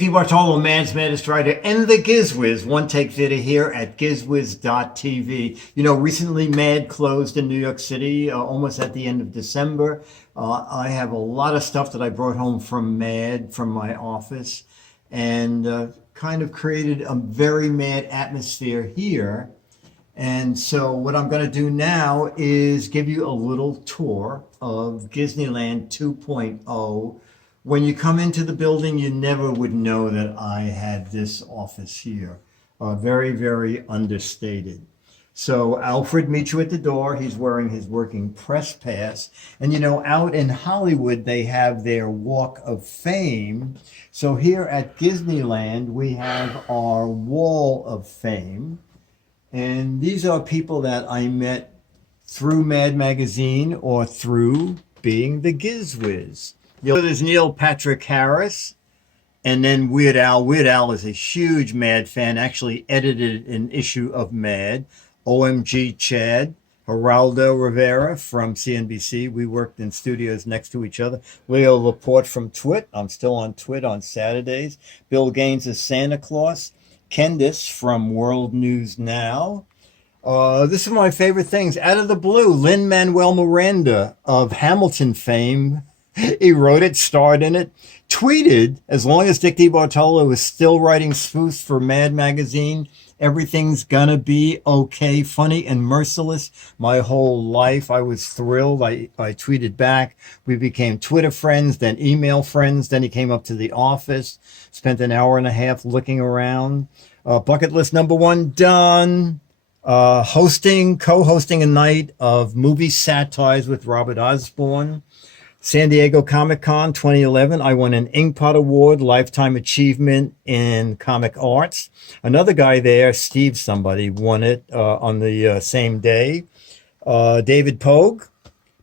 DeBartolo, man's maddest writer, and the GizWiz, one take theater here at GizWiz.TV. You know, recently Mad closed in New York City, almost at the end of December. I have a lot of stuff that I brought home from Mad, from my office, and kind of created a very mad atmosphere here. And so what I'm going to do now is give you a little tour of Gizneyland 2.0. When you come into the building, you never would know that I had this office here. Very, very understated. So Alfred meets you at the door. He's wearing his working press pass. And you know, out in Hollywood, they have their Walk of Fame. So here at Gizneyland, we have our Wall of Fame. And these are people that I met through Mad Magazine or through being the GizWiz. You know, there's Neil Patrick Harris, and then Weird Al. Weird Al is a huge Mad fan, actually edited an issue of Mad. OMG Chad, Geraldo Rivera from CNBC. We worked in studios next to each other. Leo Laporte from Twit. I'm still on Twit on Saturdays. Bill Gaines is Santa Claus. Candice from World News Now. This is my favorite things. Out of the blue, Lin-Manuel Miranda of Hamilton fame. He wrote it, starred in it, tweeted, as long as Dick DeBartolo is still writing spoofs for Mad Magazine, everything's gonna be okay, funny and merciless. My whole life, I was thrilled. I tweeted back. We became Twitter friends, then email friends. Then he came up to the office, spent an hour and a half looking around. Bucket list number one done. Co-hosting a night of movie satires with Robert Osborne. San Diego Comic-Con 2011, I won an Inkpot Award, Lifetime Achievement in Comic Arts. Another guy there, Steve somebody, won it on the same day. David Pogue,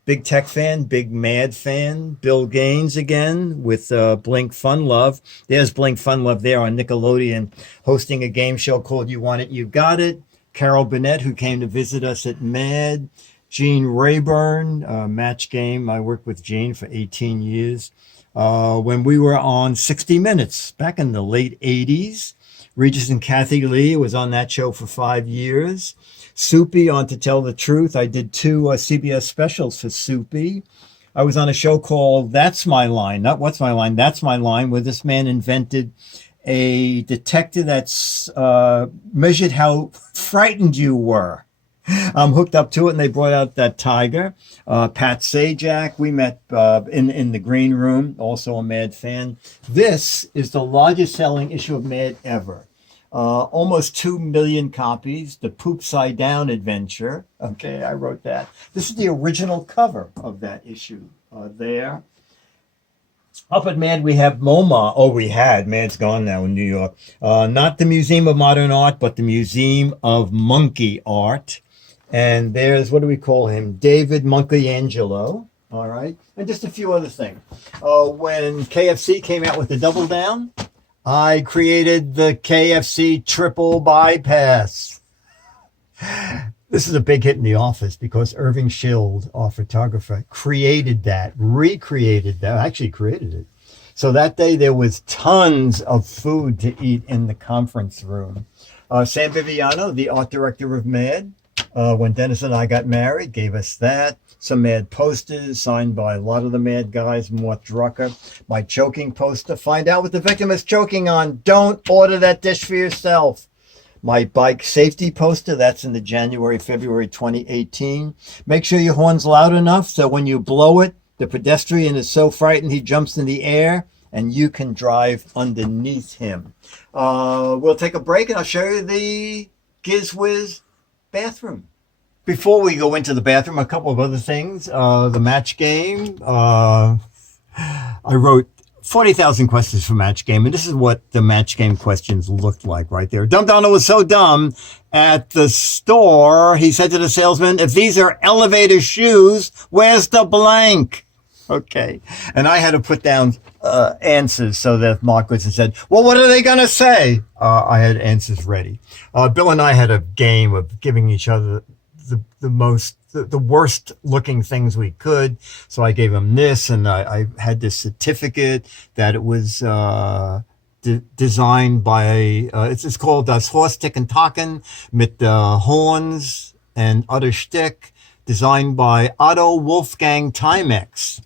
big tech fan, big Mad fan. Bill Gaines again with Blink Fun Love. There's Blink Fun Love there on Nickelodeon, hosting a game show called You Want It, You Got It. Carol Burnett, who came to visit us at Mad. Gene Rayburn, Match Game. I worked with Gene for 18 years. When we were on 60 Minutes back in the late 80s, Regis and Kathy Lee was on that show for 5 years. Soupy on To Tell the Truth. I did 2 CBS specials for Soupy. I was on a show called That's My Line, not What's My Line, That's My Line, where this man invented a detector that's measured how frightened you were. I'm hooked up to it, and they brought out that tiger. Pat Sajak, we met in the green room, also a Mad fan. This is the largest selling issue of Mad ever. Almost 2 million copies. The Poop Side Down Adventure. Okay, I wrote that. This is the original cover of that issue there. Up at Mad, we have MoMA. Oh, we had. Mad's gone now in New York. Not the Museum of Modern Art, but the Museum of Monkey Art. And there's, what do we call him? David Monkeyangelo. All right. And just a few other things. When KFC came out with the Double Down, I created the KFC Triple Bypass. This is a big hit in the office because Irving Schild, our photographer, recreated that, actually created it. So that day there was tons of food to eat in the conference room. Sam Viviano, the art director of Mad, when Dennis and I got married, gave us that. Some Mad posters signed by a lot of the Mad guys, Mort Drucker. My choking poster, find out what the victim is choking on. Don't order that dish for yourself. My bike safety poster, that's in the February 2018. Make sure your horn's loud enough so when you blow it, the pedestrian is so frightened he jumps in the air and you can drive underneath him. We'll take a break and I'll show you the GizWiz bathroom. Before we go into the bathroom, a couple of other things. The Match Game. I wrote 40,000 questions for Match Game, and this is what the Match Game questions looked like right there. Dumb Donald was so dumb at the store, he said to the salesman, if these are elevator shoes, where's the blank? Okay. And I had to put down answers so that Mark Goodson said, well, what are they going to say? I had answers ready. Bill and I had a game of giving each other the worst looking things we could. So I gave him this, and I had this certificate that it was designed by, it's called Das Horstick and Taken mit Horns and Other Stick, designed by Otto Wolfgang Timex.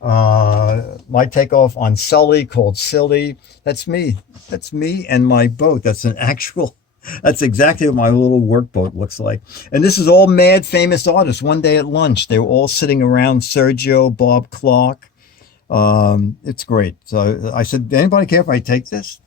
My takeoff on Sully, called Silly. That's me. That's me and my boat. That's an actual, that's exactly what my little workboat looks like. And this is all mad famous artists. One day at lunch, they were all sitting around Sergio, Bob Clark. It's great. So I said, anybody care if I take this?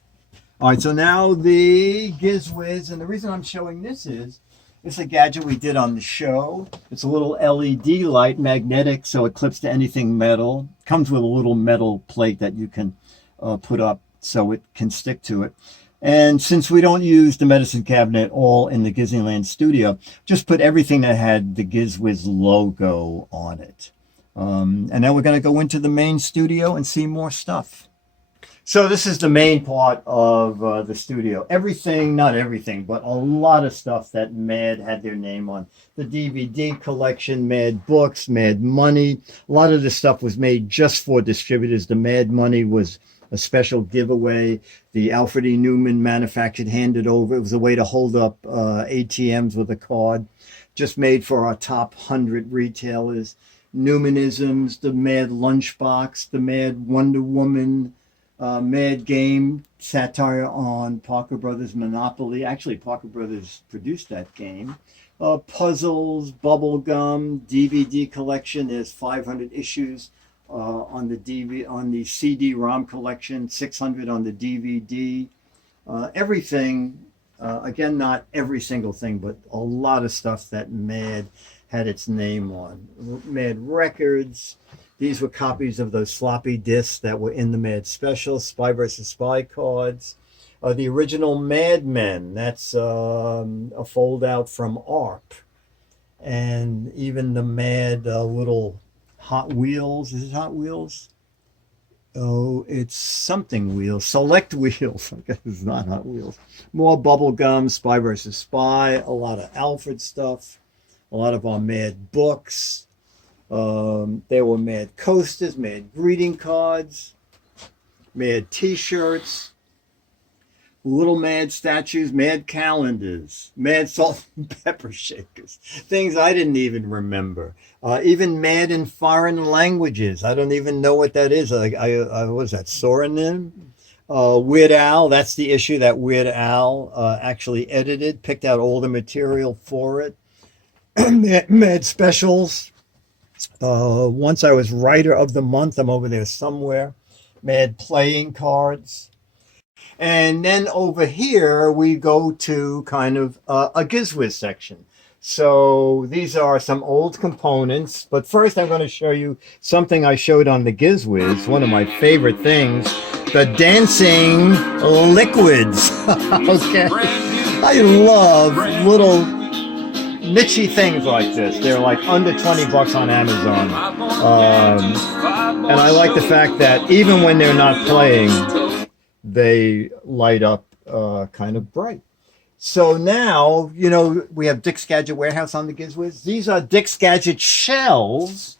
All right, so now the GizWiz, and the reason I'm showing this is, it's a gadget we did on the show. It's a little LED light, magnetic, so it clips to anything metal. Comes with a little metal plate that you can put up so it can stick to it. And since we don't use the medicine cabinet all in the Gizneyland studio, just put everything that had the GizWiz logo on it. And now we're going to go into the main studio and see more stuff. So this is the main part of the studio. Everything, not everything, but a lot of stuff that Mad had their name on. The DVD collection, Mad Books, Mad Money. A lot of this stuff was made just for distributors. The Mad Money was a special giveaway. The Alfred E. Newman manufactured, handed over. It was a way to hold up ATMs with a card. Just made for our top 100 retailers. Newmanisms, the Mad Lunchbox, the Mad Wonder Woman, Mad Game, satire on Parker Brothers Monopoly. Actually, Parker Brothers produced that game. Puzzles, bubblegum, DVD collection. There's 500 issues on the CD-ROM collection, 600 on the DVD. Everything, again, not every single thing, but a lot of stuff that Mad had its name on. Mad Records. These were copies of those floppy disks that were in the Mad Special, Spy vs. Spy cards. The original Mad Men, that's a fold out from ARP. And even the Mad little Hot Wheels. Is it Hot Wheels? Oh, it's something Wheels. Select Wheels. I guess it's not Hot Wheels. More bubblegum, Spy vs. Spy, a lot of Alfred stuff, a lot of our Mad books. There were Mad coasters, Mad greeting cards, Mad t-shirts, little Mad statues, Mad calendars, Mad salt and pepper shakers, things I didn't even remember. Even Mad in foreign languages. I don't even know what that is. I was that Soranim? Weird Al, that's the issue that Weird Al actually edited, picked out all the material for it. Mad specials. Once I was writer of the month. I'm over there somewhere. Mad playing cards. And then over here, we go to kind of a GizWiz section. So these are some old components. But first, I'm going to show you something I showed on the GizWiz, one of my favorite things, the dancing liquids. Okay. I love little niche things like this. They're like under 20 bucks on Amazon. And I like the fact that even when they're not playing, they light up kind of bright. So now, you know, we have Dick's Gadget Warehouse on the GizWiz. These are Dick's Gadget shells.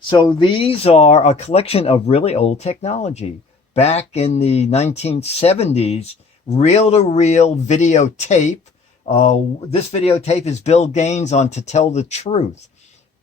So these are a collection of really old technology. Back in the 1970s, reel-to-reel videotape. This videotape is Bill Gaines on To Tell the Truth.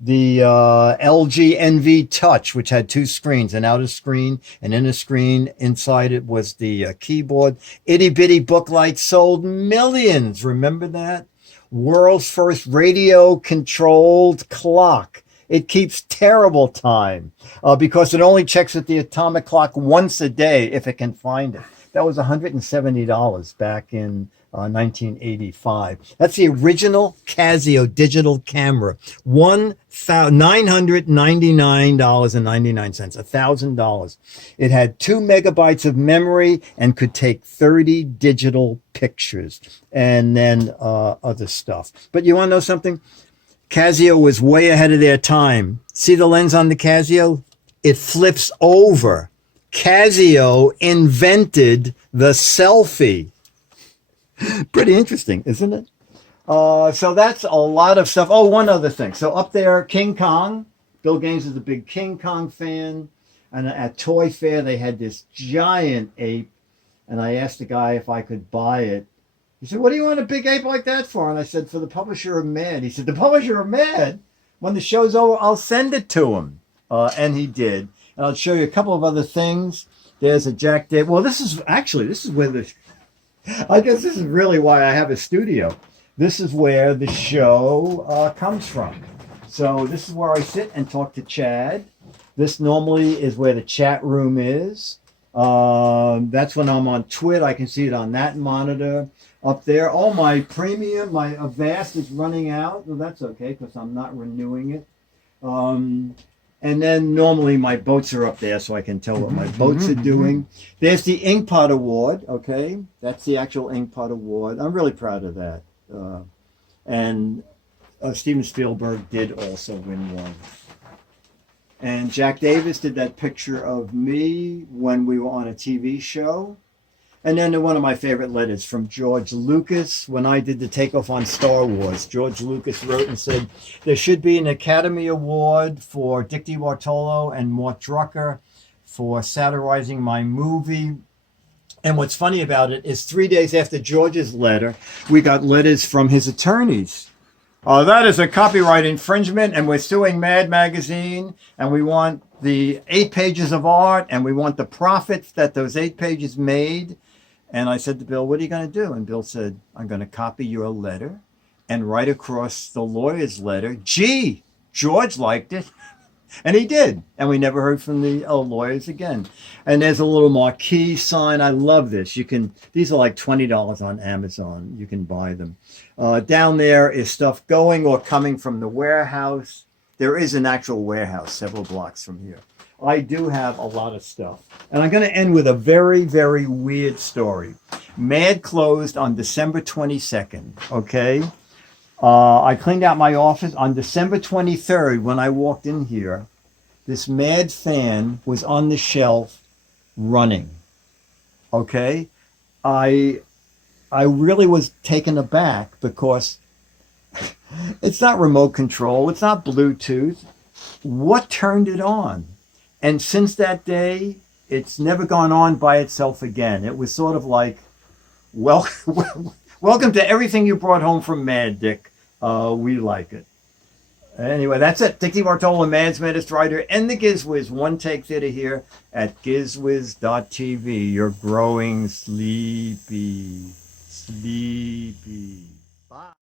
The LG NV Touch, which had two screens, an outer screen and inner screen. Inside it was the keyboard. Itty Bitty Booklight sold millions. Remember that? World's first radio-controlled clock. It keeps terrible time because it only checks at the atomic clock once a day if it can find it. That was $170 back in 1985. That's the original Casio digital camera. $999.99, $1,000. It had 2 megabytes of memory and could take 30 digital pictures and then other stuff. But you want to know something? Casio was way ahead of their time. See the lens on the Casio? It flips over. Casio invented the selfie. Pretty interesting, isn't it? So that's a lot of stuff. Oh, one other thing. So up there, King Kong. Bill Gaines is a big King Kong fan. And at Toy Fair, they had this giant ape. and I asked the guy if I could buy it. He said, "What do you want a big ape like that for?" And I said, "For the publisher of Mad." He said, "The publisher of Mad? When the show's over, I'll send it to him." And he did. And I'll show you a couple of other things. There's a Jack Davis. Well, this is where I guess this is really why I have a studio. This is where the show comes from. So this is where I sit and talk to Chad. This normally is where the chat room is. That's when I'm on Twit. I can see it on that monitor up there. All my premium, my Avast is running out. Well, that's okay because I'm not renewing it. And then normally my boats are up there so I can tell what my boats are doing. There's the Inkpot Award, okay? That's the actual Inkpot Award. I'm really proud of that. And Steven Spielberg did also win one. And Jack Davis did that picture of me when we were on a TV show. And then one of my favorite letters from George Lucas when I did the takeoff on Star Wars. George Lucas wrote and said, there should be an Academy Award for Dick DeBartolo and Mort Drucker for satirizing my movie. And what's funny about it is 3 days after George's letter, we got letters from his attorneys. That is a copyright infringement, and we're suing Mad Magazine, and we want the 8 pages of art, and we want the profits that those 8 pages made. And I said to Bill, what are you going to do? And Bill said, I'm going to copy your letter and write across the lawyer's letter, gee, George liked it. And he did. And we never heard from the lawyers again. And there's a little marquee sign. I love this. These are like $20 on Amazon. You can buy them. Down there is stuff going or coming from the warehouse. There is an actual warehouse several blocks from here. I do have a lot of stuff. And I'm going to end with a very, very weird story. Mad closed on December 22nd, okay? I cleaned out my office on December 23rd when I walked in here. This Mad fan was on the shelf running, okay? I really was taken aback because it's not remote control. It's not Bluetooth. What turned it on? And since that day, it's never gone on by itself again. It was sort of like, welcome to everything you brought home from Mad, Dick. We like it. Anyway, that's it. Dick DeBartolo, Mad's Maddest Writer, and the GizWiz. One Take Theater here at GizWiz.TV. You're growing sleepy. Bye.